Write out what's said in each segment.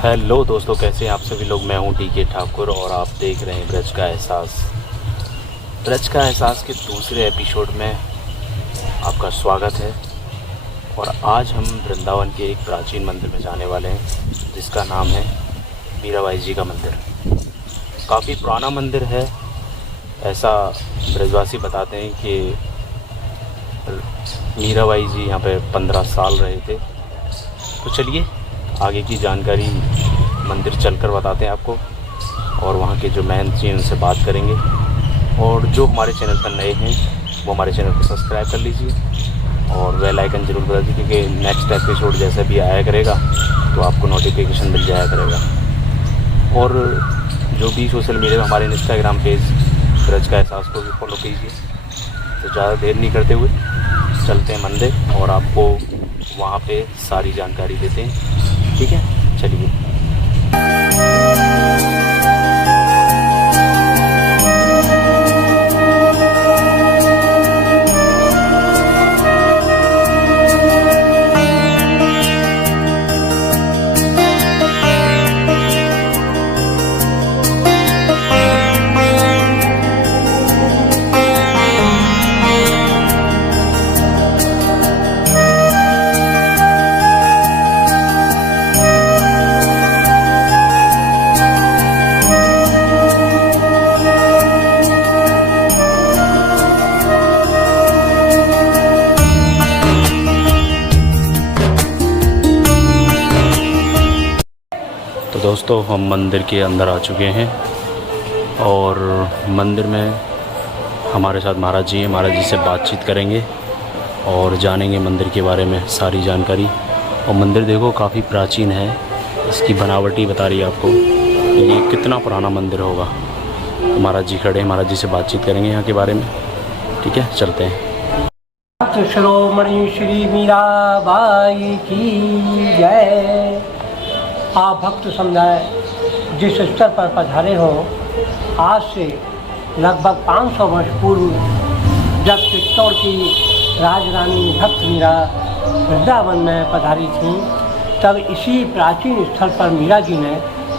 Hello दोस्तों, कैसे हैं आप सभी लोग। मैं हूं डीके ठाकुर और आप देख रहे हैं ब्रज का एहसास। ब्रज का एहसास के दूसरे एपिसोड में आपका स्वागत है। और आज हम वृंदावन के एक प्राचीन मंदिर में जाने वाले हैं जिसका नाम है मीराबाई जी का मंदिर। काफ़ी पुराना मंदिर है, ऐसा ब्रजवासी बताते हैं कि मीराबाई जी यहाँ पे 15 साल रहे थे। तो चलिए आगे की जानकारी मंदिर चलकर बताते हैं आपको, और वहाँ के जो महंत जी उनसे बात करेंगे। और जो हमारे चैनल पर नए हैं वो हमारे चैनल को सब्सक्राइब कर लीजिए और बेल आइकन जरूर बता दीजिए, क्योंकि नेक्स्ट एपिसोड जैसा भी आया करेगा तो आपको नोटिफिकेशन मिल जाया करेगा। और जो भी सोशल मीडिया हमारे इंस्टाग्राम पेज ब्रज का एहसास को भी फॉलो कीजिए। तो ज़्यादा देर नहीं करते हुए चलते हैं मंदिर और आपको वहाँ पे सारी जानकारी देते हैं। ठीक है, चलिए। तो दोस्तों, हम मंदिर के अंदर आ चुके हैं और मंदिर में हमारे साथ महाराज जी हैं। महाराज जी से बातचीत करेंगे और जानेंगे मंदिर के बारे में सारी जानकारी। और मंदिर देखो काफ़ी प्राचीन है, इसकी बनावटी बता रही है आपको ये कितना पुराना मंदिर होगा। तो महाराज जी खड़े हैं, महाराज जी से बातचीत करेंगे यहाँ के बारे में। ठीक है, चलते हैं। श्रोमणि श्री मीराबाई की जय। आप भक्त समुदाय जिस स्तर पर पधारे हो, आज से लगभग 500 वर्ष पूर्व जब चित्तौड़ की राजरानी भक्त मीरा वृंदावन में पधारी थी, तब इसी प्राचीन स्थल पर मीरा जी ने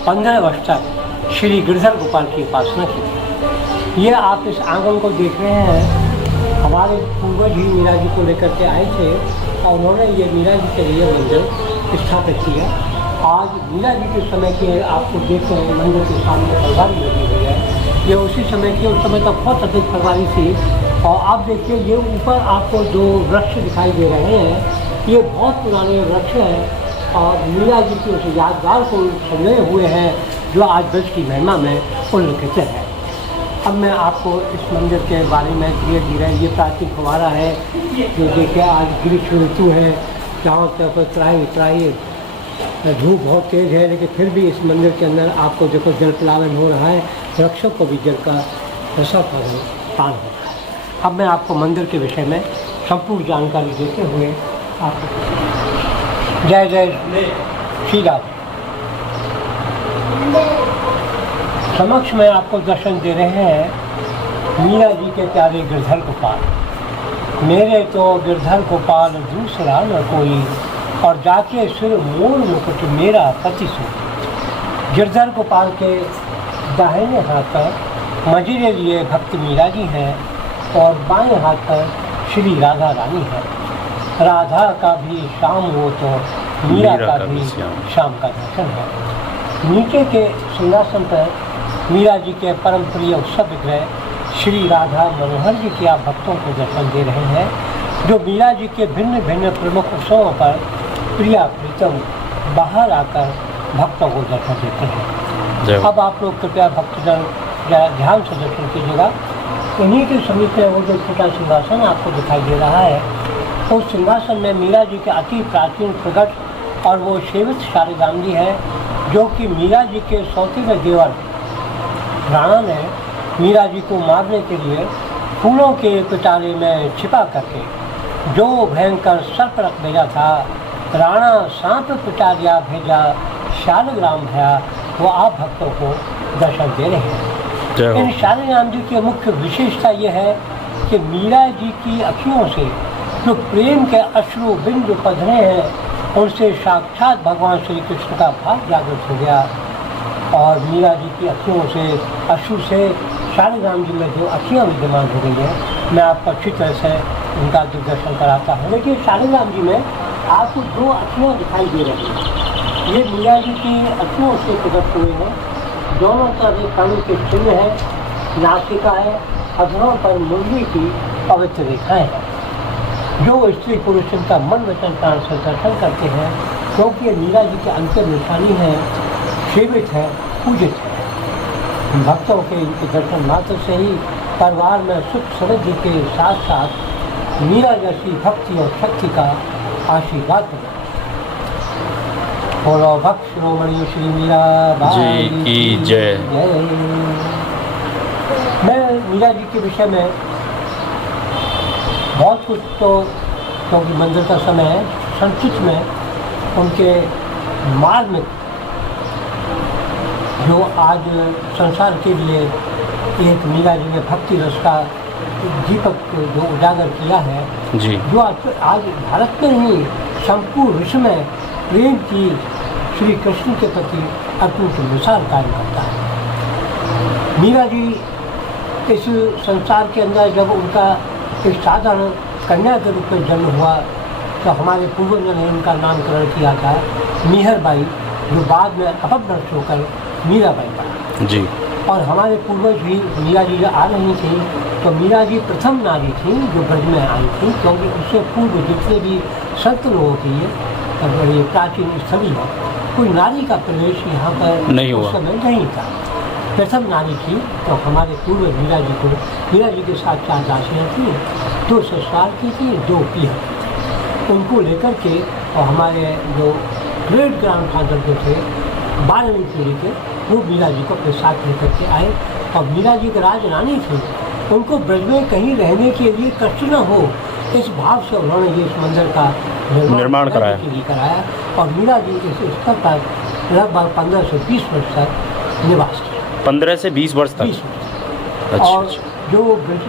15 वर्ष तक श्री गिरधर गोपाल की उपासना की थी। ये आप इस आंगन को देख रहे हैं, हमारे पूर्वज ही मीरा जी को लेकर के आए थे और उन्होंने ये मीरा जी के लिए मंदिर स्थापित किया। आज मीरा जी के समय के आपको देख रहे हैं मंदिर के सामने फलवारी लगी हुई है। ये उसी समय की, उस समय तक बहुत अधिक फलवारी थी। और आप देखिए ये ऊपर आपको जो वृक्ष दिखाई दे रहे हैं, ये बहुत पुराने वृक्ष हैं और मीरा जी की उस यादगार को सजाए हुए हैं जो आज ब्रज की महिमा में उल्लिखित है। अब मैं आपको इस मंदिर के बारे में धीरे धीरे, ये प्राचीन फव्वारा है जो देखिए आज ग्रीष्म ऋतु है, जहाँ तक त्राही धूप बहुत तेज़ है, लेकिन फिर भी इस मंदिर के अंदर आपको देखो जल प्लावन हो रहा है, वृक्षों को भी जल का रसा पान हो रहा है। अब मैं आपको मंदिर के विषय में संपूर्ण जानकारी देते हुए आपको जय जय श्री राम समक्ष में आपको दर्शन दे रहे हैं मीरा जी के प्यारे गिरधर गोपाल। मेरे तो गिरधर गोपाल दूसरा न कोई, और जाके सिर मोर मुकुट मेरा पति सो। गिरधर गोपाल के दाहिने हाथ पर मजीरे लिए भक्त मीरा जी हैं और बाएं हाथ पर श्री राधा रानी है। राधा का भी शाम हो तो मीरा का भी शाम का दर्शन है। नीचे के सिंहासन पर मीरा जी के परम प्रिय उत्सव विग्रह श्री राधा मनोहर जी के आप भक्तों को दर्शन दे रहे हैं, जो मीरा जी के भिन्न भिन्न प्रमुख उत्सवों पर प्रिया प्रीतम बाहर आकर भक्तों को दर्शन देते हैं। अब आप लोग कृपया भक्तजन ध्यान से दर्शन कीजिएगा। इन्हीं के समीप में वो जो छोटा सिंहासन आपको दिखाई दे रहा है, उस सिंहासन में मीरा जी के अति प्राचीन प्रकट और वो सेवित शारदाम जी है, जो कि मीरा जी के सौतेले देवर राणा ने मीरा जी को मारने के लिए फूलों के पिटारे में छिपा करके जो भयंकर सर्प रख भेजा था, राणा सांप पिटारिया भेजा शालग्राम भया, वो आप भक्तों को दर्शन दे रहे हैं। इन शालग्राम जी की मुख्य विशेषता ये है कि मीरा जी की अखियों से जो प्रेम के अश्रु बिंदु पधरे हैं, उनसे साक्षात भगवान श्री कृष्ण का भाव जागृत हो गया और मीरा जी की अखियों से अश्रु से शालिग्राम जी में जो अखियाँ विद्यमान हो गई हैं, मैं आपको अच्छी तरह से उनका दिग्दर्शन कराता हूँ। देखिए शालिग्राम जी में आपको दो अखियाँ दिखाई दे रही हैं। ये मीरा जी की अखियों से प्रकट हुए हैं। दोनों तरफ कण के चिन्ह है, नासिका है, अधरों पर मुरली की पवित्र रेखाएं हैं जो स्त्री पुरुष इनका मन वचन प्राण से दर्शन करते हैं, क्योंकि ये मीरा जी के अंतिम निशानी है, सेवित है, पूजित है। भक्तों के इनके दर्शन मात्र से ही परिवार में सुख समृद्धि के साथ साथ मीरा जैसी भक्ति और शक्ति का आशीर्वाद मिला। बोलो भक्त शिरोमणि श्री मीरा जी की जय। मैं मीरा जी के विषय में बहुत कुछ तो क्योंकि मंदिर का समय है, संक्षिप्त में उनके मार्ग जो आज संसार के लिए एक मीरा जी ने भक्ति रस का दीपक जो उजागर किया है जी, जो आज भारत में ही संपूर्ण विश्व में प्रेम की श्री कृष्ण के प्रति अटूट मिसाल कायम करता है। मीरा जी इस संसार के अंदर जब उनका एक साधारण कन्या के रूप में जन्म हुआ तो हमारे पूर्वजों ने उनका नामकरण किया था मीहरबाई, जो बाद में अपभ्रष्ट होकर मीराबाई पड़ा जी। और हमारे पूर्वज भी मीरा जी आ रही थी तो मीरा जी प्रथम नारी थी जो ब्रज में आई थी, क्योंकि उससे पूर्व जितने भी संत लोगों की बड़ी प्राचीन स्थली है, कोई नारी का प्रवेश यहाँ पर नहीं हुआ, उस समय नहीं था। प्रथम नारी थी तो हमारे पूर्व मीरा जी के साथ 4 दासियाँ थी, 2 ससुराल की थी, 2 पीहर थी। उनको लेकर के और हमारे जो ग्रेट ग्रैंडफादर जो थे 12वीं पीढ़ी के, वो मीरा जी को अपने साथ लेकर के आए और मीरा जी की राजरानी थी। उनको ब्रज में कहीं रहने के लिए कष्ट न हो, इस भाव से उन्होंने ये इस मंदिर का निर्माण कराया और मीरा जी इस स्तर पर लगभग 15 से 20 वर्ष तक निवास किया। 15 से 20 वर्ष तक। अच्छा, और जो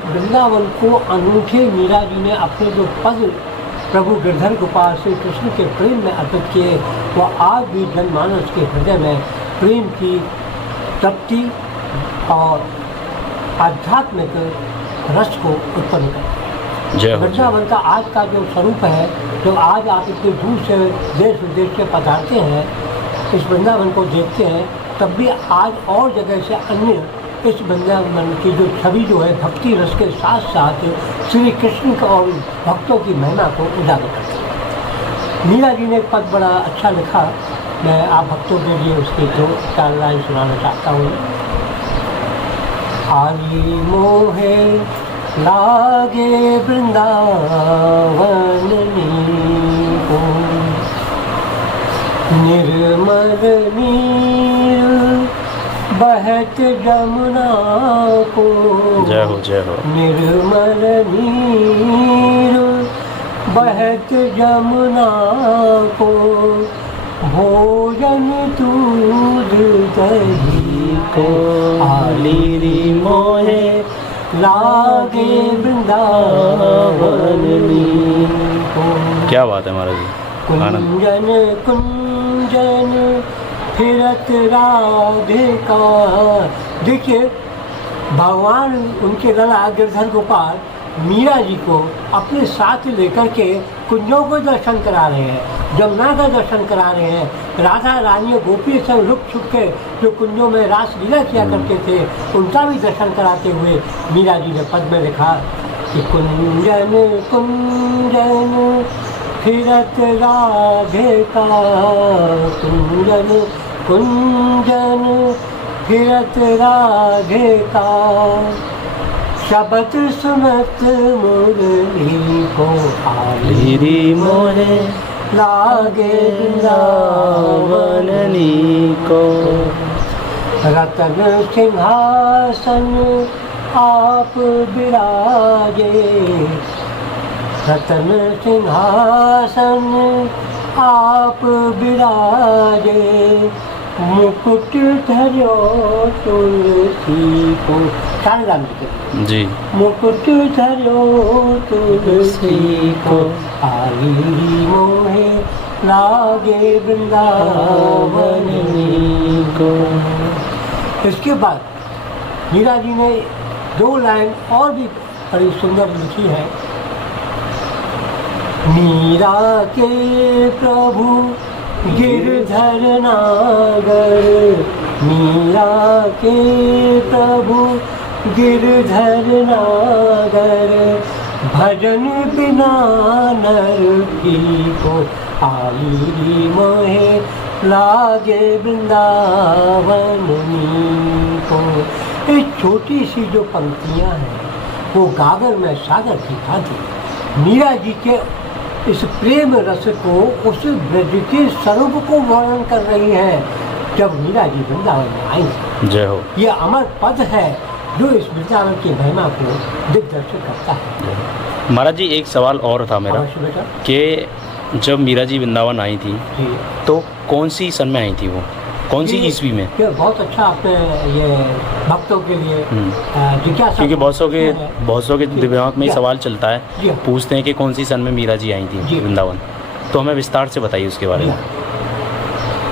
वृंदावन को अनूठे मीरा जी ने अपने जो पद प्रभु गिरधर गोपाल श्री कृष्ण के प्रेम में अर्पित किए, वह आज भी जनमानस के हृदय में प्रेम की तृप्ति और आध्यात्मिक रस को उत्पन्न करते हैं। वृंदावन का आज का जो स्वरूप है, जो आज आप इतनी दूर से देश विदेश से पधारते हैं, इस वृंदावन को देखते हैं, तब भी आज और जगह से अन्य इस वृंदावन की जो छवि जो है भक्ति रस के साथ साथ श्री कृष्ण का और भक्तों की महिमा को उजागर करती है। मीरा जी ने एक पद बड़ा अच्छा लिखा, मैं आप भक्तों के लिए उसके 2-4 लाइन सुनाना चाहता हूँ। आली मोहे लागे वृंदावन नीको, निर्मल नीर बहत जमुना को, जय हो निर्मल नीर बहत जमुना को, भोजन दूध दही को, आली मोहे लागे वृंदावन को। क्या बात है महाराज जी। कुंजन कुंजन फिरत राधिका। देखिए भगवान उनके लला गिरधर गोपाल मीरा जी को अपने साथ लेकर के कुंजों को दर्शन करा रहे हैं, जमुना का दर्शन करा रहे हैं। राधा रानी गोपी संग लुक छुप के जो कुंजों में रास लीला किया करते थे, उनका भी दर्शन कराते हुए मीरा जी ने पद में लिखा कि कुंजन कुंजन फिरत राधिका, कुंजन कुंजन फिरत राधिका, शब्द सुनत मुरली को, आली मोरे लागे वृंदावन नीको। रतन सिंहासन आप विराजे, रतन सिंहासन आप विराजे, मुकुट धरो तुलसी को। शालिग्राम जी, मुकुट धरो तुलसी को, आली मोहे लागे वृंदावन को। इसके बाद मीरा जी ने 2 लाइन और भी बड़ी सुंदर लिखी है। मीरा के प्रभु गिरधर नागर, मीरा के प्रभु गिरधर नागर, भजन बिना नर की को आली मोहे लागे वृंदावन को। एक छोटी सी जो पंक्तियां हैं वो गागर में सागर की भांति मीरा जी के इस प्रेम रस को, उस ब्रज के स्वरूप को वर्णन कर रही है जब मीरा जी वृंदावन में आई। जय हो। ये अमर पद है जो इस वृंदावन की महिमा को दिग्दर्शित करता है। महाराज जी एक सवाल और था मेरा अवश्य बेटा। कि जब मीरा जी वृंदावन आई थी जी, तो कौन सी सन में आई थी वो, कौन सी ईस्वी में? ये बहुत अच्छा आपने ये भक्तों के लिए जिज्ञासा, क्योंकि बहुत सौ के दिमाग में जी, सवाल चलता है, जी, पूछते हैं कि कौन सी सन में मीरा जी आई जी। थी वृंदावन, तो हमें विस्तार से बताइए उसके बारे में।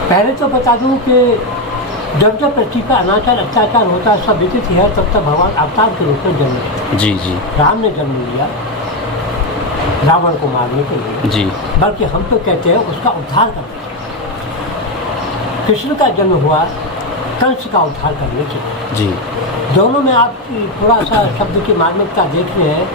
पहले तो बता दूं कि जब जब पृथ्वी पर अनाचार अत्याचार होता है, सब विदित है, तब तक भगवान अवतार के रूप में जन्म लिया। जी जी राम ने जन्म लिया रावण को मारने के लिए, जी बल्कि हम तो कहते हैं उसका उद्धार करने के लिए। कृष्ण का जन्म हुआ कंस का उद्धार करने के लिए। जी। दोनों में आप थोड़ा सा शब्द की मार्मिकता देख रहे हैं।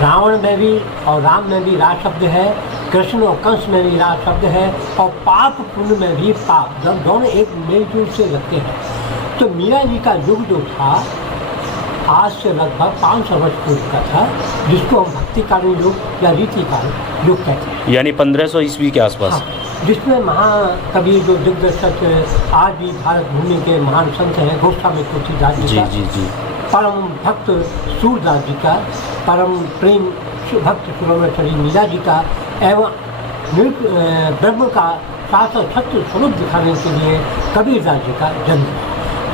रावण में भी और राम में भी रा शब्द है, कृष्ण और कंस में भी रा शब्द है, और पाप पुण्य में भी पाप, जब दोनों एक मेलजोल से लगते हैं। तो मीरा जी का युग जो था आज से लगभग 500 वर्ष पूर्व का था, जिसको हम भक्तिकालीन युग या रीतिकाल युग कहते हैं, यानी 1500 ईस्वी के आसपास। हाँ, जिसमें महाकवि जो दिग्दर्शक आज भी भारत भूमि के महान संत हैं, गोस्वामी तुलसीदास जी जी का, जी जी परम भक्त सूरदास जी का, परम प्रेम भक्त सुब्रमण्यश्वरी मीरा जी का, एवं ब्रह्म का शास्त्र सत्य स्वरूप दिखाने के लिए कबीरदास जी का जन्म।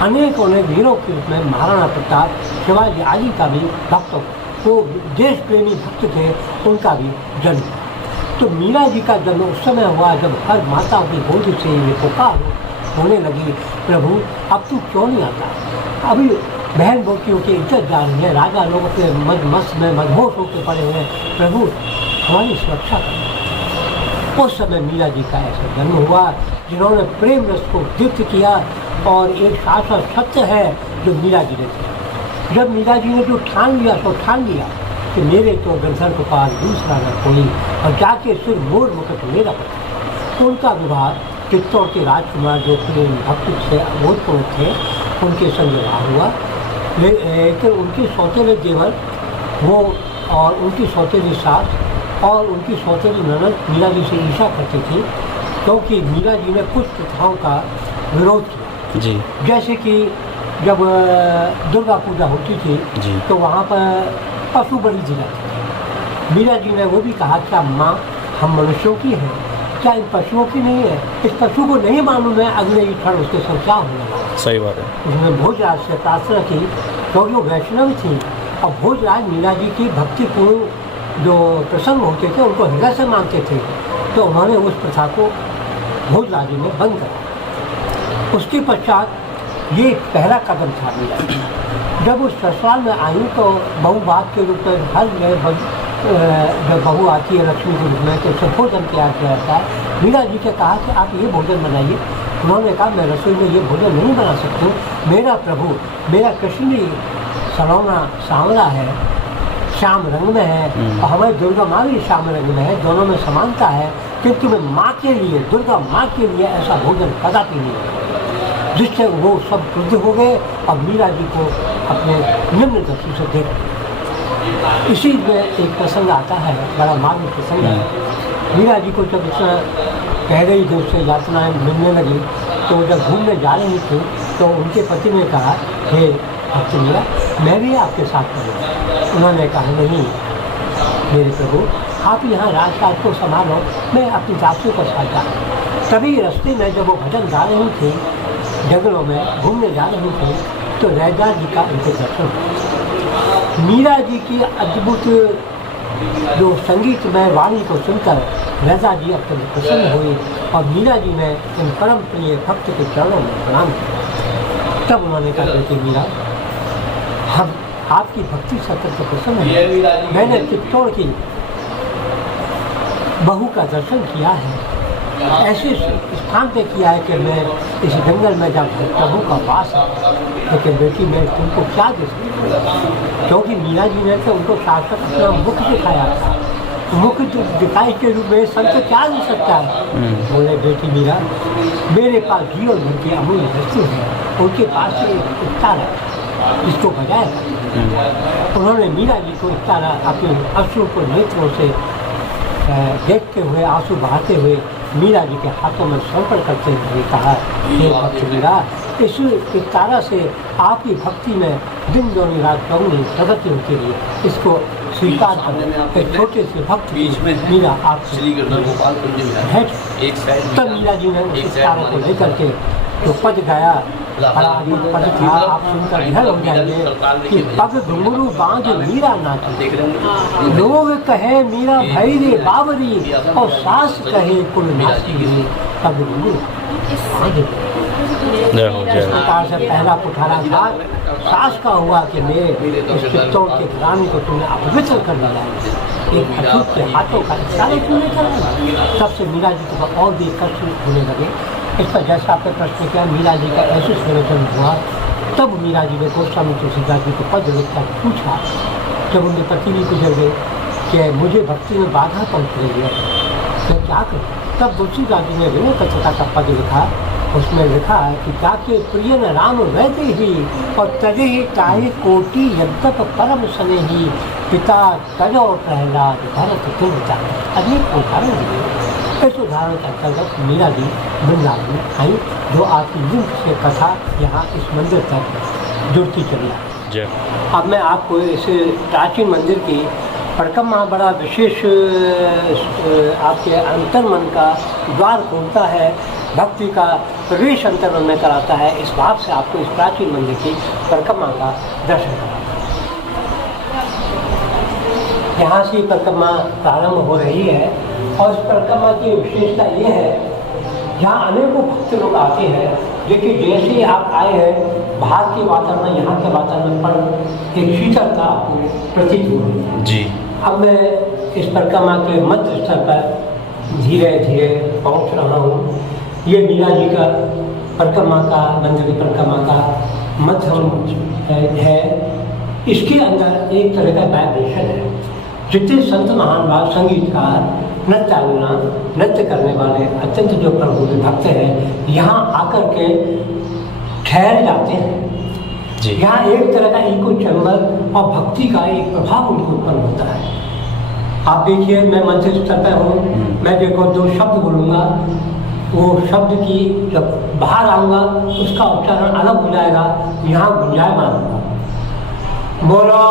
अनेक वीरों के रूप में महाराणा प्रताप, शिवाजी आदि का भी भक्तों को देश प्रेमी भक्त थे, उनका भी जन्म। तो मीरा जी का जन्म उस समय हुआ जब हर माता की गोद से ये पुकार होने लगी, प्रभु अब तू क्यों नहीं आता? अभी बहन बेटियों की इज्जत जा रही है, राजा लोग अपने मस्त में मदहोश होकर पड़े हुए हैं, प्रभु हमारी सुरक्षा करें। उस समय मीरा जी का ऐसा जन्म हुआ जिन्होंने प्रेम रस को दीप्त किया, और एक शाश्वत सत्य है जो मीरा जी ने किया। जब मीरा जी ने जो ठान लिया तो ठान लिया कि मेरे तो गंधर्व को पार दूसरा न कोई, और जाके सिर मोड़ मुकट मेरा पता। तो उनका विवाह चित्तौड़ के राजकुमार जो प्रेम भक्त से अभूतपूर्व थे उनके संग विवाह हुआ। लेकिन उनके सौतेले देवर वो और उनकी सौतेली सास और उनकी सौतेली ननद मीरा जी से ईर्ष्या करती थी, क्योंकि मीरा जी ने कुछ प्रथाओं का विरोध किया। जी। जैसे कि जब दुर्गा पूजा होती थी जी। तो वहाँ पर पशु बलि दी जाती थी। मीरा जी ने वो भी कहा, क्या माँ हम मनुष्यों की हैं, क्या इन पशुओं की नहीं है? इस पशु को नहीं मालूम है अगले ही क्षण उसके संसार होने वाला। सही बात है। उसने भोजराज से प्रार्थना की, क्योंकि वो वैष्णव थी, और भोजराज मीरा जी की भक्तिपूर्ण जो प्रसंग होते थे उनको हृदय से मानते थे, तो उन्होंने उस प्रथा को भोजराज जी ने बंद करा। उसके पश्चात ये पहला कदम था मीरा जी। जब उस ससुराल में आई तो बहू बात के रूप में हर जब बहू आती है लक्ष्मी के रूप में तो सब भोजन तैयार किया जाता है। मीरा जी ने कहा कि आप ये भोजन बनाइए। उन्होंने कहा मैं रसोई में ये भोजन नहीं बना सकती, मेरा प्रभु मेरा कृष्ण भी सलोना सांवला है, श्याम रंग में है, और हमारी दुर्गा माँ भी श्याम रंग में है, दोनों में समानता है, किंतु मैं माँ के लिए, दुर्गा माँ के लिए ऐसा भोजन कदापि नहीं है। जिससे वो सब क्रुद्ध हो गए और मीरा जी को अपने निम्न दृष्टि से देख। इसी में एक प्रसंग आता है, बड़ा मार्मिक प्रसंग है। मीरा जी को जब इतना पहले ही दिन से यातनाएँ मिलने लगी तो जब घूमने जा रही थी तो उनके पति ने कहा, हे भक्त मीरा मैं भी आपके साथ करूँगा। उन्होंने कहा नहीं मेरे प्रभु आप यहाँ राजकाज को संभालो, मैं अपनी दासियों को साथ जा। तभी रास्ते में जब वो भजन गा रही थी, जंगलों में घूमने जा रही थी, तो रैदास जी का उनके दर्शन हुआ। मीरा जी की अद्भुत जो संगीतमय वाणी को सुनकर रजा जी अत्यंत प्रसन्न हुए और मीरा जी ने इन परम प्रिय भक्त के चरणों में प्रणाम किया। तब उन्होंने कहा बेटी मीरा, हम आपकी भक्ति से अत्यंत प्रसन्न है। मैंने चित्तौड़ की बहू का दर्शन किया है, ऐसे स्थान पे किया है कि मैं इस जंगल में जब प्रभु का वास है, लेकिन बेटी मैं तुमको क्या दे सकती हूँ, क्योंकि मीरा जी ने तो उनको शासक अपना मुख दिखाया था। मुख दिखाई के रूप में संत क्या दे सकता है। बोले बेटी मीरा, मेरे पास घी और घी की अमूल्य वस्तु है, उनके पास से एक तारा इसको बजाया। उन्होंने मीरा जी को इस तारा अपने अश्रु को नेत्रों से देखते हुए, आंसू बहाते हुए मीरा जी के हाथों में समर्पण करते हुए कहा, हे भक्त मीरा, इस तारा से आपकी भक्ति में दिन दोनी रात दोगुनी प्रगति होती रही, इसको स्वीकार कर। एक छोटे से भक्त मीरा आपसे तब मीरा जी ने उस तारा को लेकर के तो पद गाया। पद था, आप सुनकर घर हो जाएंगे कि पग घुंघरू बांध मीरा नाची, लोग कहे मीरा भई रे बावरी और सास कहे कुल नाची, पग घुंघरू बांध। इस प्रकार से पहला पुठारा था सास का हुआ कि मेरे इस चित्तौड़ के घराने को तुमने अपवित्र कर दिया, एक अछूत के हाथों का इशारे क्यों नहीं कर। तब से मीरा जी को और भी कष्ट होने लगे। इस पर जैसा आपने प्रश्न किया, मीरा जी का ऐसे स्वरूप हुआ, तब मीरा जी ने गोस्वामी तुलसीदास जी को पद लिखकर पूछा, जब उनके पति भी गुजर गए, कि मुझे भक्ति में बाधा पहुँच रही है, मैं क्या करूँ। तब तुलसीदास जी ने विनय कथता का पद लिखा। उसमें लिखा है कि जाके प्रियन राम वैदे ही और तजे ही ताहे कोटि यद्यप परम सने ही पिता तजो प्रहलाद भरत तुम जाए। अनेक उदाहरण दिए। इस उदाहरण के अंतर्गत मीरा जी वृंदावन में आई, जो आपकी लिंक से कथा यहाँ इस मंदिर तक जुड़ती चली आई। अब मैं आपको इस प्राचीन मंदिर की परिक्रमा बड़ा विशेष आपके अंतर्मन का द्वार खोलता है, भक्ति का प्रवेश अंतर्मन में कराता है। इस भाव से आपको इस प्राचीन मंदिर की परिक्रमा का दर्शन कराता है। यहाँ से परिक्रमा प्रारंभ हो रही है और इस परिक्रमा की विशेषता ये है, यहाँ अनेकों भक्त लोग आते हैं, लेकिन जैसे ही आप आए हैं बाहर के वातावरण, यहाँ के वातावरण पर एक शीतलता आपको प्रतीत हो रही है जी। अब मैं इस परिक्रमा के मध्य स्तर पर धीरे धीरे पहुँच रहा हूँ। ये मीरा जी का परिक्रमा का, मंदिर की परिक्रमा का मध्यम है। इसके अंदर एक तरह का वाइब्रेशन है। जितने संत महानुभाव, संगीतकार, नृत्यालुना, नृत्य करने वाले अत्यंत जो प्रभु के भक्त हैं, यहाँ आकर के ठहर जाते हैं। यहाँ एक तरह का इको चैम्बर और भक्ति का एक प्रभाव उनको उत्पन्न होता है। आप देखिए, मैं मंच स्तर पर हूँ, मैं देखो दो शब्द बोलूँगा, वो शब्द की जब बाहर आऊँगा उसका उच्चारण अलग हो जाएगा, यहाँ गुंजायमान होगा। बोलो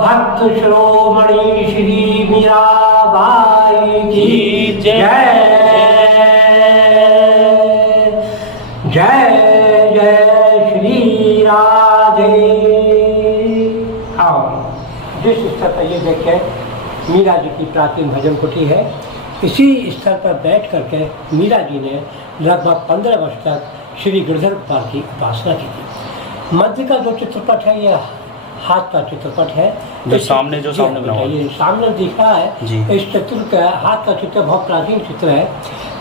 भक्त शिरोमणि श्री मीराबाई की जय, जय जय श्री राधे। आओ, जिस स्तर पर ये देखें, मीरा जी की प्राचीन भजन कुटी है। इसी स्तर पर बैठ करके मीरा जी ने लगभग 15 वर्ष तक श्री गिरधर गोपाल की उपासना की थी। मध्य का जो चित्रपट है, ये हाथ का चित्रपट है, जो सामने बना हुआ है, ये सामने दिख रहा है। इस चित्र का हाथ का चित्र बहुत प्राचीन चित्र है।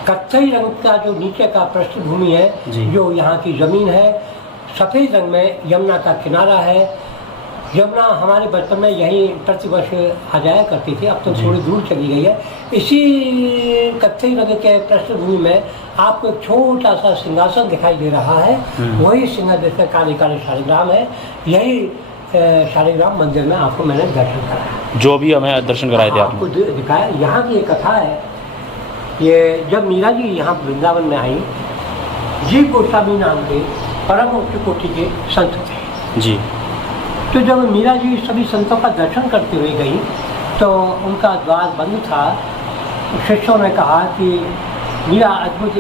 कत्थई रंग का जो नीचे का पृष्ठभूमि है, जो यहाँ की जमीन है, सफ़ेद रंग में यमुना का किनारा है। यमुना हमारे बचपन में यहीं प्रतिवर्ष आ जाया करती थी, अब तो थोड़ी दूर चली गई है। इसी कत्थई रंग के पृष्ठभूमि में आपको एक छोटा सा सिंहासन दिखाई दे रहा है। वही सिंहासन, जिसमें काले काले शालिग्राम है, यही शालिग्राम मंदिर में आपको मैंने दर्शन कराया, जो भी हमें दर्शन कराए थे आपको दिखाया। यहाँ की एक कथा है, ये जब मीरा जी यहाँ वृंदावन में आई, जीव गोस्वामी नाम के परम उच्च कोटि के संत थे जी। तो जब मीरा जी सभी संतों का दर्शन करते हुए गई तो उनका द्वार बंद था। शिष्यों ने कहा कि मीरा अद्भुत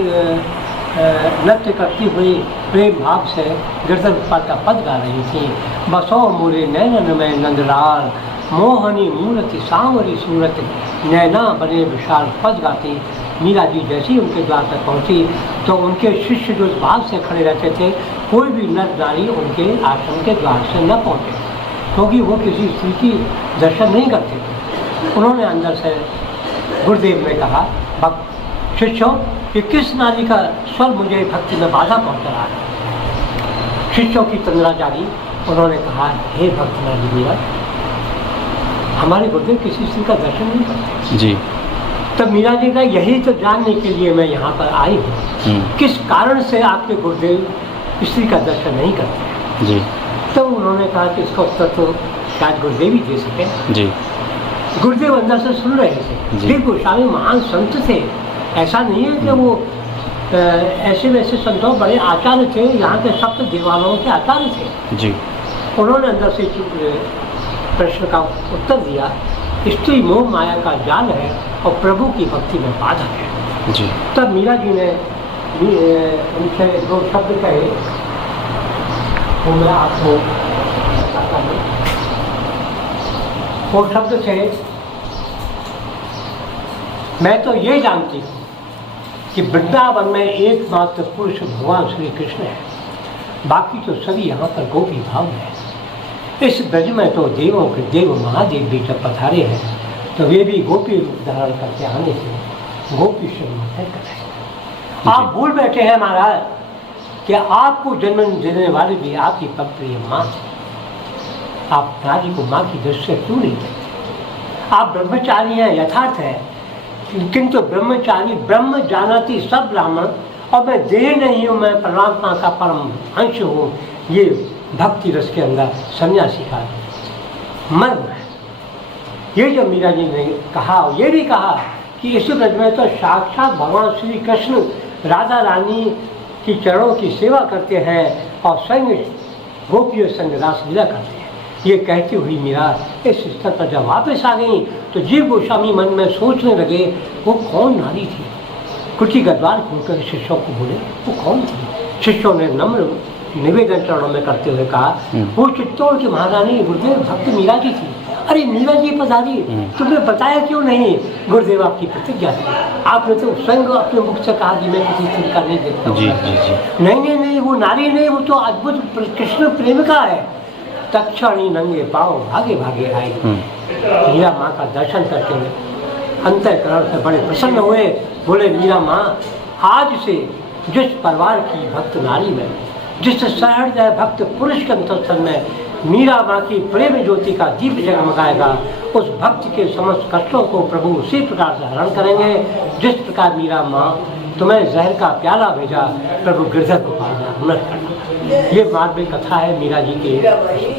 नृत्य करती हुई प्रेम भाव से गिरधर गोपाल का पद गा रही थी। बसो मोरे नैनन में नंदलाल, मोहनी मूर्ति सांवरी सूरत, नैना बने विशाल पद गाती। मीरा जी जैसे ही उनके द्वार तक पहुंची तो उनके शिष्य जो इस भाव से खड़े रहते थे, कोई भी नर नारी उनके आश्रम के द्वार से न पहुंचे, क्योंकि वो किसी स्त्री की दर्शन नहीं करते थे। उन्होंने अंदर से गुरुदेव ने कहा, भक्त शिष्यों, कि किस नारी का स्वर मुझे भक्ति में बाधा पहुंच रहा है। शिष्यों की तंद्रा जारी। उन्होंने कहा, हे भक्त नारी मीरा, हमारे गुरुदेव किसी स्त्री का दर्शन नहीं करते जी। तब मीरा जी का यही तो जानने के लिए मैं यहाँ पर आई हूँ, किस कारण से आपके गुरुदेव स्त्री का दर्शन नहीं करते जी। तब उन्होंने कहा कि इसका उत्तर तो शायद गुरुदेव ही दे सके। जी। गुरुदेव अंदर से सुन रहे थे। श्री गोस्वामी महान संत थे, ऐसा नहीं है कि वो ऐसे वैसे संतों बड़े आचार्य थे, यहाँ के सप्त देवालयों के आचार्य थे जी। उन्होंने अंदर से प्रश्न का उत्तर दिया, स्त्री मोह माया का जाल है और प्रभु की भक्ति में बाधा है जी। तब मीरा जी ने उनसे दो शब्द कहे, वो मैं आपको बताता हूँ। वो शब्द थे, मैं तो ये जानती हूँ कि वृंदावन में एकमात्र पुरुष भगवान श्री कृष्ण है, बाकी तो सभी यहाँ पर गोपी भाव है। इस ब्रज में तो देवों के देव महादेव भी जब पधारे हैं तो वे भी गोपी रूप धारण करके आने से गोपी शर्मा करें। आप भूल बैठे हैं महाराज कि आपको जन्म देने वाले भी आपकी प्रिय माँ है। आप नारी को माँ की दृष्टि से क्यों नहीं देखते? आप ब्रह्मचारी हैं, यथार्थ है, किंतु ब्रह्मचारी ब्रह्म जानती सब ब्राह्मण, और मैं देह नहीं हूँ, मैं परमात्मा का परम अंश हूँ। ये भक्ति रस के अंदर सन्यासी का मर्म है। ये जो मीरा जी ने कहा, ये भी कहा कि इस ब्रज में तो साक्षात भगवान श्री कृष्ण राधा रानी की चरणों की सेवा करते हैं और संग गोपियों संग रास लीला करते हैं। ये कहती हुई मीरा इस स्तर पर जब वापस आ गई तो जीव गोस्वामी मन में सोचने लगे, वो कौन नारी थी? कुटी का द्वार खोलकर शिष्यों को बोले, वो कौन थी? शिष्यों ने नम्र निवेदन चरणों में करते हुए कहा, वो चित्तौड़ की महारानी गुरुदेव भक्त मीरा जी थी। अरे मीरा जी पधारी, तुमने बताया क्यों नहीं? गुरुदेव आपकी प्रतिज्ञा थी, आपने तो स्वयं अपने मुख से कहा कि मैं किसी चीज का नहीं देखता हूँ। नहीं, वो नारी नहीं, वो तो अद्भुत कृष्ण प्रेमिका है। तक्षणी नंगे पाँव भागे भागे आई। मीरा माँ का दर्शन करते हुए अंतःकरण से बड़े प्रसन्न हुए। बोले, मीरा माँ, आज से जिस परिवार की भक्त नारी में, जिस सहृदय भक्त पुरुष के अंतःस्थल में मीरा माँ की प्रेम ज्योति का दीप जगमगाएगा, उस भक्त के समस्त कष्टों को प्रभु उसी प्रकार से हरण करेंगे जिस प्रकार मीरा माँ तुम्हें जहर का प्याला भेजा, प्रभु गिरधर को पालना अमृत करना। ये मार्ग कथा है मीरा जी के,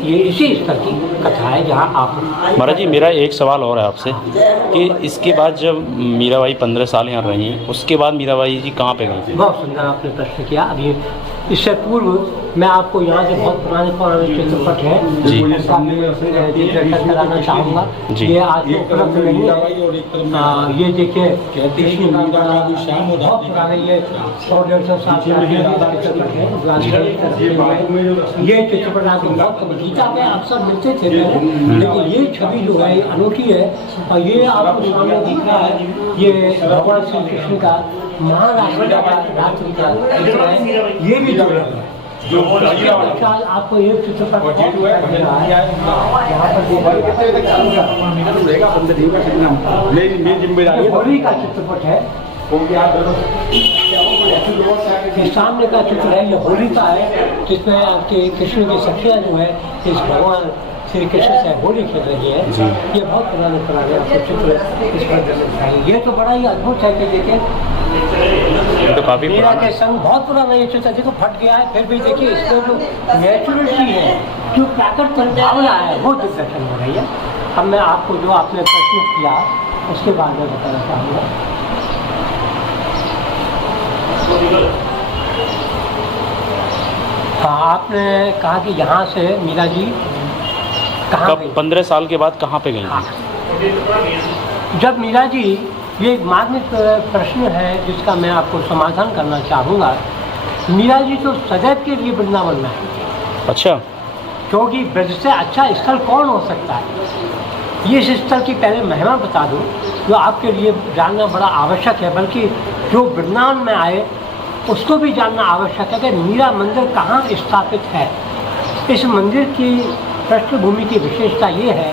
ये इसी स्तर की कथा है जहाँ आप। महाराज जी, मेरा एक सवाल और है आपसे कि इसके बाद जब मीराबाई 15 साल यहाँ रही, उसके बाद मीराबाई जी कहाँ पे गई थी? बहुत सुंदर आपने प्रश्न किया। अभी इससे पूर्व मैं आपको यहाँ से बहुत पुराने पौराणिक चित्रपट है दर्शन कराना चाहूँगा। ये आज उपलब्ध नहीं है। ये देखिए, बहुत पुराने, ये 100-150 साल चित्रपट है। ये चित्रपट आपको बहुत गीता में अक्सर मिलते थे, लेकिन ये छवि जो है अनोखी है। और ये आपको सामने दिख रहा है, ये भगवान श्री कृष्ण का महाराष्ट्र का रात्रि का चित्र है। ये भी जो है आपको एक चित्रपट होली का चित्रपट है। सामने का चित्र है, ये होली का है, जिसमें आपके कृष्ण की सखियाँ जो है इस भगवान श्री कृष्ण से होली खेल रही है। ये बहुत पुराने आपको चित्र इस पर। ये तो बड़ा ही अद्भुत है कि देखिए, तो काफी मीरा के संग बहुत पुराना ये चित्र, देखो फट गया है, फिर भी देखिए इसमें जो नेचुरलिटी है, जो प्राकृतिक भावना है, वो दर्शन हो रही है। अब मैं आपको जो आपने प्रश्न किया उसके बारे में बताना चाहूँगा। हाँ, आपने कहा कि यहाँ से मीरा जी कहाँ गई? 15 साल के बाद कहाँ पे गई? जब मीरा जी, ये एक मार्मिक प्रश्न है जिसका मैं आपको समाधान करना चाहूँगा। मीरा जी तो सदैव के लिए वृंदावन में है। अच्छा। क्योंकि ब्रज से अच्छा स्थल कौन हो सकता है? ये इस स्थल की पहले महिमा बता दूं, जो आपके लिए जानना बड़ा आवश्यक है, बल्कि जो वृंदावन में आए उसको भी जानना आवश्यक है कि मीरा मंदिर कहाँ स्थापित है। इस मंदिर की पृष्ठभूमि की विशेषता ये है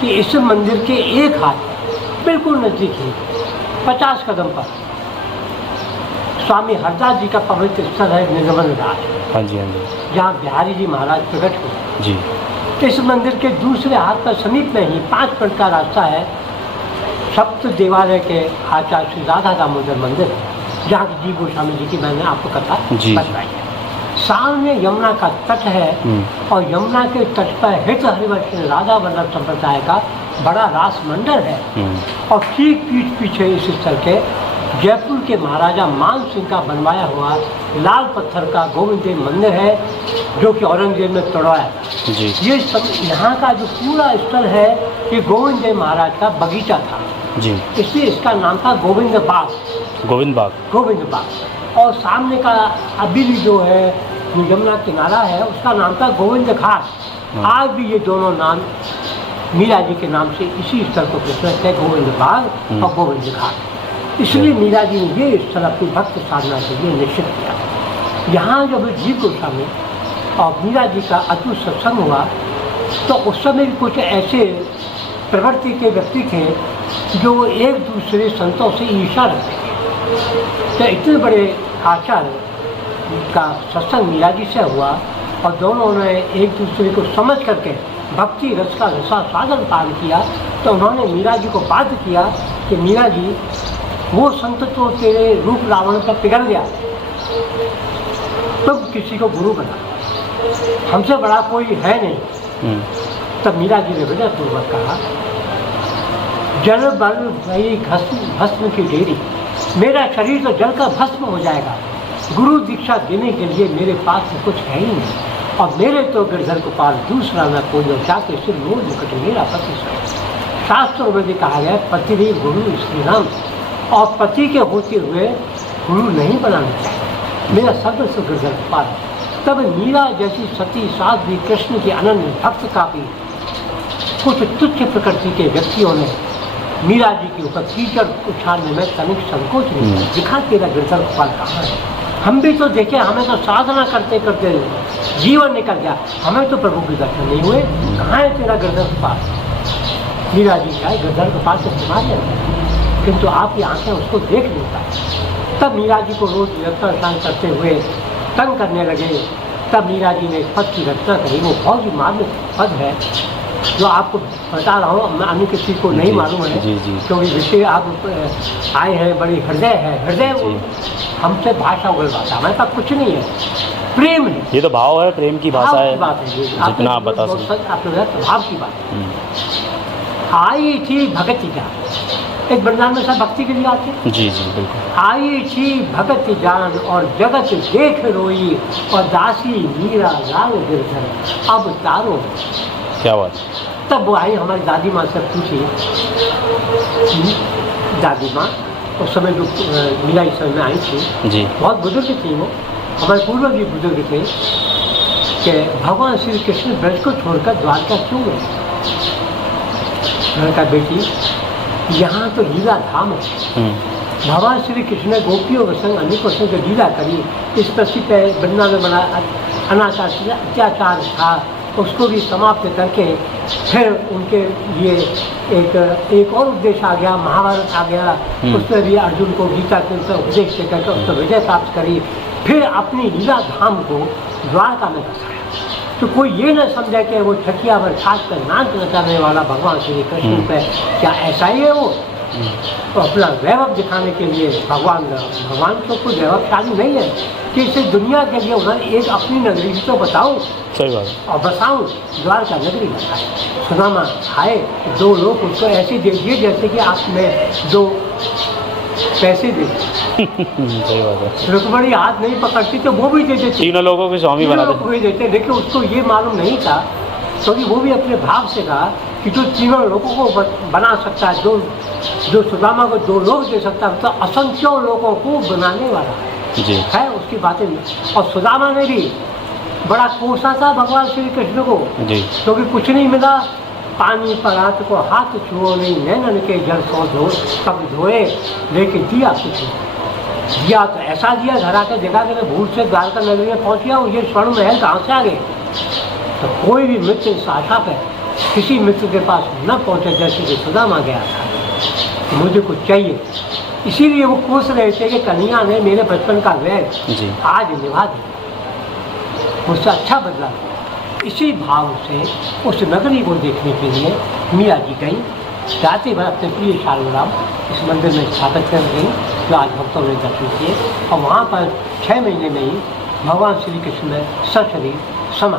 कि इस मंदिर के एक हाथ बिल्कुल नज़दीक ही 50 कदम पर स्वामी हरदास जी का पवित्र स्थल है निर्गमन राज। हाँ जी, हाँ जी। जहाँ बिहारी जी महाराज प्रकट हुए जी। इस मंदिर के दूसरे हाथ पर समीप में ही 5 मिनट का रास्ता है सप्त देवालय के आचार्य श्री राधा दामोदर मंदिर, जहाँ की जी गोस्वामी जी की मैंने आपको कथा बताई है। सामने यमुना का तट है और यमुना के तट पर हित हरिवंश राधा वल्लभ संप्रदाय का बड़ा रास मंदिर है। और ठीक पीठ पीछे इस स्थल के जयपुर के महाराजा मान सिंह का बनवाया हुआ लाल पत्थर का गोविंद देव मंदिर है, जो कि औरंगजेब ने तोड़वाया। ये यहाँ का जो पूरा स्थल है ये गोविंद देव महाराज का बगीचा था जी, इसलिए इसका नाम था गोविंद बाग। गोविंद बाग, गोविंद बाग। और सामने का अभी भी जो है यमुना किनारा है उसका नाम था गोविंद घाट। आज भी ये दोनों नाम मीरा जी के नाम से इसी स्थल को प्रचलित है, गोविंद बाग और गोविंद घाट। इसलिए मीरा जी ने ये स्थल अपनी भक्त साधना के लिए निश्चित किया। यहाँ जब जीव गोस्वामी और मीरा जी का अद्भुत सत्संग हुआ तो उस समय भी कुछ ऐसे प्रवृत्ति के व्यक्ति थे जो एक दूसरे संतों से ईर्ष्या रखते थे। तो इतने बड़े आचार्य का सत्संग मीरा जी से हुआ और दोनों ने एक दूसरे को समझ करके भक्ति रस का रसास्वादन पान किया। तो उन्होंने मीरा जी को बाध्य किया कि मीरा जी वो संत तो तेरे रूप रावण पर पिघल गया, तुम किसी को गुरु बना, हमसे बड़ा कोई है नहीं। तब मीरा जी ने विनय पूर्वक कहा, जल बल भई भस्म की डेरी, मेरा शरीर तो जल का भस्म हो जाएगा, गुरु दीक्षा देने के लिए मेरे पास तो कुछ है ही नहीं। और मेरे तो गिरधर गोपाल दूसरा न कोई जाके सिर मूल मुकट मेरा पति स्वयं। शास्त्रों में भी कहा गया पतिदेव गुरु श्री राम, और पति के होते हुए गुरु नहीं बनाना चाहिए, मेरा सर्वस्व गिरधर गोपाल। तब मीरा जैसी सती साध्वी कृष्ण के अनन्य भक्त का भी कुछ तुच्छ प्रकृति के व्यक्तियों ने मीरा जी के ऊपर कीचड़ उछालने में तनिक संकोच नहीं किया। दिखा तेरा गिरधर गोपाल कहाँ है, हम भी तो देखे, हमें तो साधना करते करते जीवन निकल गया, हमें तो प्रभु के दर्शन नहीं हुए, कहाँ है तेरा गिरधर गोपाल। मीरा जी का गिरधर गोपाल से बीमार है, किंतु आपकी आंखें उसको देख नहीं पाई। तब मीरा जी को रोज निरंतर करते हुए तंग करने लगे। तब मीरा जी ने एक पद की रचना करी, वो बहुत ही मार्मिक पद है जो आपको बता रहा हूँ, अन्य किसी को नहीं मालूम है, क्योंकि विषय आप आए हैं, बड़ी हृदय है, हृदय हमसे भाषा उगलवाता, हमारे पास कुछ नहीं है, प्रेम है। ये तो भाव है, प्रेम की भाषा है, बात है जितना आप बता सकते। आप भाव की बात है। आई थी भगति का, एक वृंदावन में सब भक्ति के लिए आते हैं। जी जी बिल्कुल। आई थी भगत जान और जगत देख रोई, और दासी मीरा लाल गिरधर अब तारो। क्या बात। तब वो आई हमारी दादी माँ से पूछी, दादी माँ उस समय जो मीरा इस समय में आई थी जी, बहुत बुजुर्ग थी, वो हमारे पूर्वज भी बुजुर्ग थे, कि भगवान श्री कृष्ण ब्रज को छोड़कर द्वारका क्यों गए। उन्होंने कहा, बेटी यहाँ तो लीला धाम है, भगवान श्री कृष्ण ने गोपियों के संग अनेकों संग लीला करी, इस पृथ्वी पर वृंदावन में बड़ा अनाचार अत्याचार था, उसको भी समाप्त करके फिर उनके लिए एक और उपदेश आ गया, महाभारत आ गया, उसमें भी अर्जुन को गीता के उपदेश देकर उसको विजय प्राप्त करी, फिर अपनी लीला धाम को द्वारका में बसाया। तो कोई ये न समझे कि वो छठिया पर छाछ कर नाच नचाने वाला भगवान श्री कृष्ण पे क्या ऐसा ही है वो, तो अपना वैभव दिखाने के लिए भगवान तो कोई वैभवशाली नहीं है कि इसे दुनिया के लिए उन्होंने एक अपनी नगरी भी तो बताऊं। सही बात है। और बसाऊं, द्वारका नगरी बताए। सुदामा आए, 2 लोग उसको ऐसे दे दिए जैसे कि आप में 2 पैसे दे। सही बात है। रुक्मणी हाथ नहीं पकड़ती तो वो भी दे देते, 3 लोगों के स्वामी बना देते। लेकिन उसको ये मालूम नहीं था, क्योंकि वो भी अपने भाव से कहा कि जो 3 लोगों को बना सकता है, जो सुदामा को 2 लोग दे सकता है, तो असंख्यों लोगों को बनाने वाला है उसकी बातें। और सुदामा ने भी बड़ा कोसा था भगवान श्री कृष्ण को, क्योंकि कुछ नहीं मिला, पानी पड़ा तो को हाथ छुओ नहीं, नैनन के जल सो धो सब धोए, लेके दिया कुछ नहीं। दिया तो ऐसा दिया घर आकर देखा कि मैं भूल से द्वारका नगरी में पहुँच गया हूँ, ये स्वर्ण महल कहाँ से आ गए। तो कोई भी मित्र इस आशा पे किसी मित्र के पास न पहुँचे जैसे कि सुदामा गया था, मुझे कुछ चाहिए। इसीलिए वो कोस रहे थे कि कन्हैया ने मेरे बचपन का वैर आज निभा दिया, मुझसे अच्छा बदला। इसी भाव से उस नगरी को देखने के लिए मीरा जी गई। जाते भर अपने प्रिय शालग्राम इस मंदिर में स्थापित कर गई, जो आज भक्तों ने दर्शन किए। और वहाँ पर 6 महीने में ही भगवान श्री कृष्ण में सशरीर समा।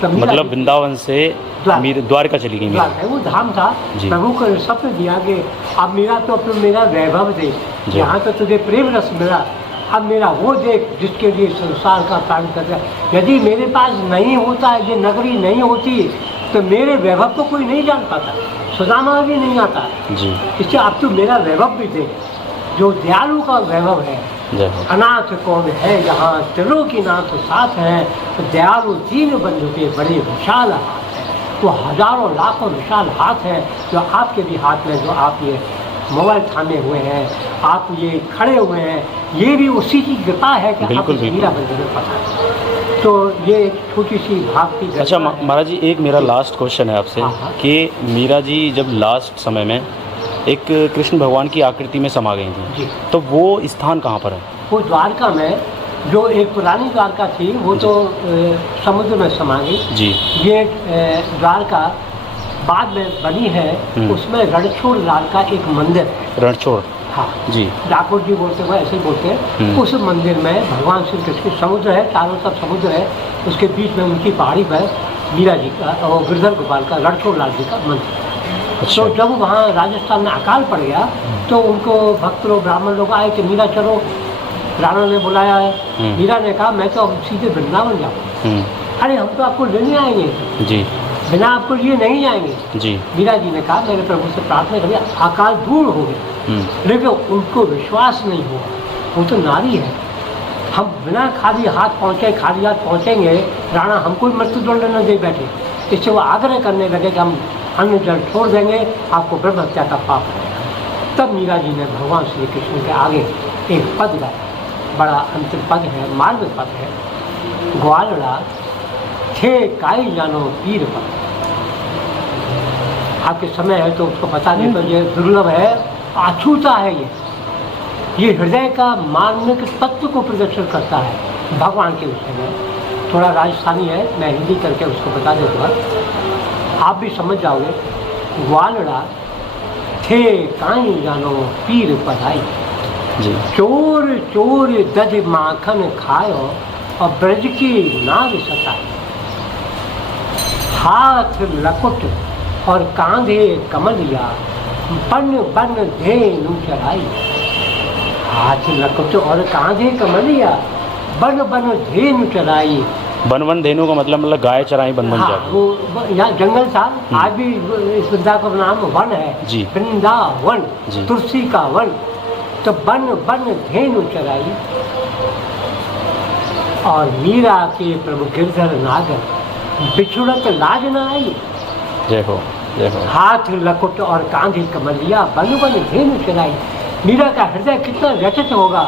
तो मतलब वृंदावन से द्वारका चली गई। वो धाम था, प्रभु को सपने दिया कि अब मीरा तो अपने मेरा वैभव दे, यहाँ तो तुझे प्रेम रस मिला, अब मेरा वो देख जिसके लिए संसार का प्राण कर रहा है। यदि मेरे पास नहीं होता, ये नगरी नहीं होती, तो मेरे वैभव को कोई नहीं जान पाता, सुदामा भी नहीं आता जी। इससे अब तो मेरा वैभव भी देख, जो दयालु का वैभव है। अनाथ कौन है यहाँ, त्रिलोकीनाथ साथ हैं, तो दयालु दीन बंधु के बड़े विशाल हाथ हैं। वो हजारों लाखों विशाल हाथ हैं जो आपके भी हाथ में, जो आप ये मोबाइल थामे हुए हैं, आप ये खड़े हुए हैं, ये भी उसी की कृपा है कि आप मीरा बंधु में पता। तो ये एक छोटी सी भाव की। अच्छा महाराज जी, एक मेरा लास्ट क्वेश्चन है आपसे कि मीरा जी जब लास्ट समय में एक कृष्ण भगवान की आकृति में समा गई थी, तो वो स्थान कहाँ पर है? वो द्वारका में, जो एक पुरानी द्वारका थी वो तो समुद्र में समा गई जी। ये द्वारका बाद में बनी है, उसमें रणछोड़ लाल का एक मंदिर है। रणछोड़, हाँ जी, ठाकुर जी बोलते हुए ऐसे ही बोलते हैं। उस मंदिर में भगवान श्री कृष्ण, समुद्र है, चारों तरफ समुद्र है, उसके बीच में उनकी पहाड़ी पर मीरा जी का और गिरधर गोपाल का, रणछोड़ लाल जी का मंदिर। अच्छा। तो जब वहाँ राजस्थान में अकाल पड़ गया तो उनको भक्त लोग, ब्राह्मण लोग आए कि मीरा चलो, राणा ने बुलाया है। मीरा ने कहा मैं तो अब सीधे वृंदावन जाऊँ। अरे हम तो आपको लेने आएंगे जी, बिना आपको लिए नहीं जाएंगे जी। मीरा जी ने कहा मेरे प्रभु से प्रार्थना करिए, अकाल दूर हो गया, लेकिन उनको विश्वास नहीं हुआ, वो तो नारी है, हम बिना खाली हाथ पहुँचे, खाली हाथ पहुँचेंगे, राणा हमको मृत्यु दंड न दे बैठे। इससे वो आग्रह करने लगे कि हम अन्न जल छोड़ देंगे, आपको ब्रह्म हत्या का पाप लगेगा। तब मीरा जी ने भगवान श्री कृष्ण के आगे एक पद गाया, बड़ा अंतिम पद है, मार्ग पद है, ग्वालड़ा थे काई जानो पीर पद। आपके समय है तो उसको बता दें तो ये दुर्लभ है, अछूता है। ये हृदय का मार्मिक तत्व को प्रदर्शन करता है भगवान के विषय में। थोड़ा राजस्थानी है, मैं हिंदी करके उसको बता देता, आप भी समझ जाओगे। ग्वालड़ा थे काई जानो पीर पधाई, चोर चोर दध माखन खायो और ब्रज की नाग सताई। हाथ लकुट और कांधे कमलिया, बन बन धेनु चढ़ाई। हाथ लकुट और कांधे कमलिया, बन बन धेनु चढ़ाई। बन बन धेनु का मतलब गाय चराई बन बन जाती। वो यहाँ जंगल था, आज भी इस वृंदावन का नाम वन है जी, वृंदावन, तुलसी का वन। तो बन बन धेनु चराई। और मीरा के प्रभु गिरधर नागर, बिछुड़त लाज न आई। जय हो, जय हो। हाथ लकुट और कांधे कमलिया, बन बन धेनु चराई। मीरा का हृदय कितना व्यथित होगा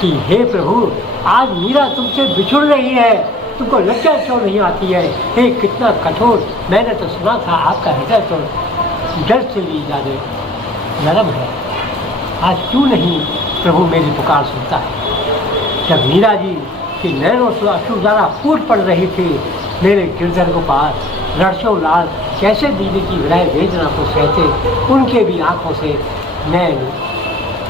कि हे प्रभु, आज मीरा तुमसे बिछुड़ रही है, तुमको लज्जा क्यों नहीं आती है? हे कितना कठोर, मैंने तो सुना था आपका हृदय तो जल से भी ज़्यादा नरम है, आज क्यों नहीं प्रभु मेरी पुकार सुनता है? जब मीरा जी की नैनों से अश्रुधारा फूट पड़ रही थी, मेरे गिरधर गोपाल रणछोड़ लाल कैसे दीदी की विरह वेदना को सहते, उनके भी आँखों से नैन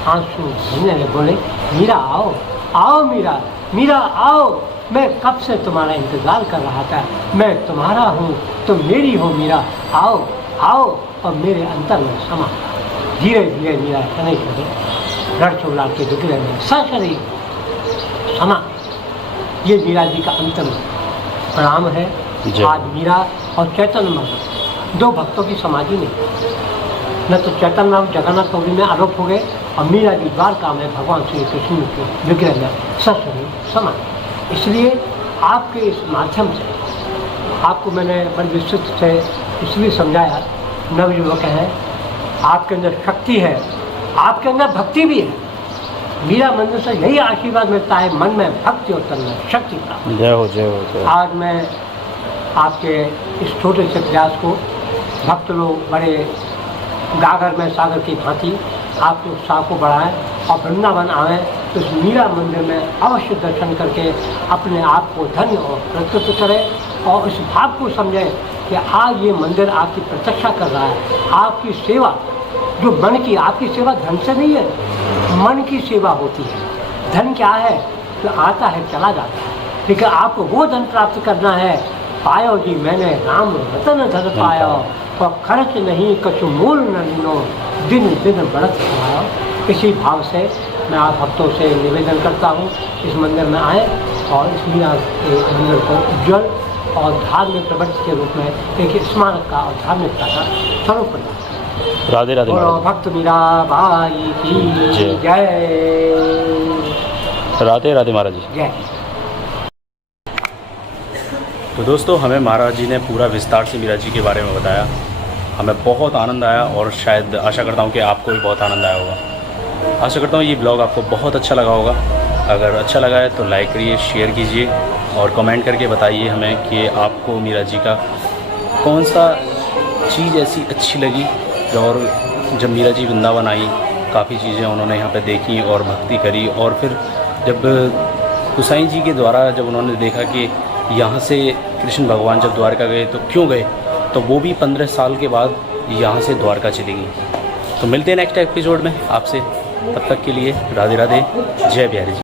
आंसू झरने बोले, मीरा आओ, आओ मीरा, मीरा आओ, मैं कब से तुम्हारा इंतज़ार कर रहा था, मैं तुम्हारा हूँ, तुम मेरी हो मीरा, आओ आओ और मेरे अंतर में समा। धीरे धीरे मीरा चने लगे, रणछोड़ लाल के विग्रह में सशरीर समा। ये मीरा जी का अंतिम प्रणाम है। आज मीरा और चैतन्य महाप्रभु दो भक्तों की समाधि नहीं, न तो चैतन्य महाप्रभु जगन्नाथ पुरी में आरोप हो गए और मीरा जी द्वारका में भगवान श्री कृष्ण के विग्रह में सशरीर समा। इसलिए आपके इस माध्यम से आपको मैंने बड़ी विस्तृत से इसलिए समझाया, नवयुवक हैं, आपके अंदर शक्ति है, आपके अंदर भक्ति भी है। मीरा मंदिर से यही आशीर्वाद मिलता है, मन में भक्ति और तन में शक्ति का। जय हो जय हो जय हो। आज मैं आपके इस छोटे से प्रयास को भक्त लोग बड़े गागर में सागर की भांति आपके उत्साह को बढ़ाएं और वृंदावन आएँ तो इस मीरा मंदिर में अवश्य दर्शन करके अपने आप को धन्य और प्रस्तुत करें और इस भाव को समझें कि आज ये मंदिर आपकी प्रतीक्षा कर रहा है। आपकी सेवा जो मन की, आपकी सेवा धन से नहीं है, मन की सेवा होती है। धन क्या है? जो आता है चला जाता है, लेकिन आपको वो धन प्राप्त करना है। पायो जी मैंने राम रतन धन पाया और खर्च नहीं कछु मूल न लीनो, दिन दिन बढ़त पाया। इसी भाव से मैं आप भक्तों से निवेदन करता हूँ, इस मंदिर में आए और इस मीरा के मंदिर को उज्ज्वल और धार्मिक प्रवृत्ति के रूप में एक स्मारक का और धार्मिकता का स्वरूप प्रदान करें। राधे राधे महाराज। भक्त मीरा बाई की जय। राधे राधे महाराज जी। जय। तो दोस्तों, हमें महाराज जी ने पूरा विस्तार से मीरा जी के बारे में बताया। हमें बहुत आनंद आया और शायद आशा करता हूँ कि आपको भी बहुत आनंद आया होगा। आशा करता हूँ ये ब्लॉग आपको बहुत अच्छा लगा होगा। अगर अच्छा लगा है तो लाइक करिए, शेयर कीजिए और कमेंट करके बताइए हमें कि आपको मीरा जी का कौन सा चीज़ ऐसी अच्छी लगी। और जब मीरा जी वृंदावन आई, काफ़ी चीज़ें उन्होंने यहाँ पे देखी और भक्ति करी, और फिर जब गोसाई जी के द्वारा जब उन्होंने देखा कि यहाँ से कृष्ण भगवान जब द्वारका गए तो क्यों गए, तो वो भी 15 साल के बाद यहाँ से द्वारका चली गई। तो मिलते हैं नेक्स्ट एपिसोड में आपसे, तब तक के लिए राधे राधे, जय बिहारी जी।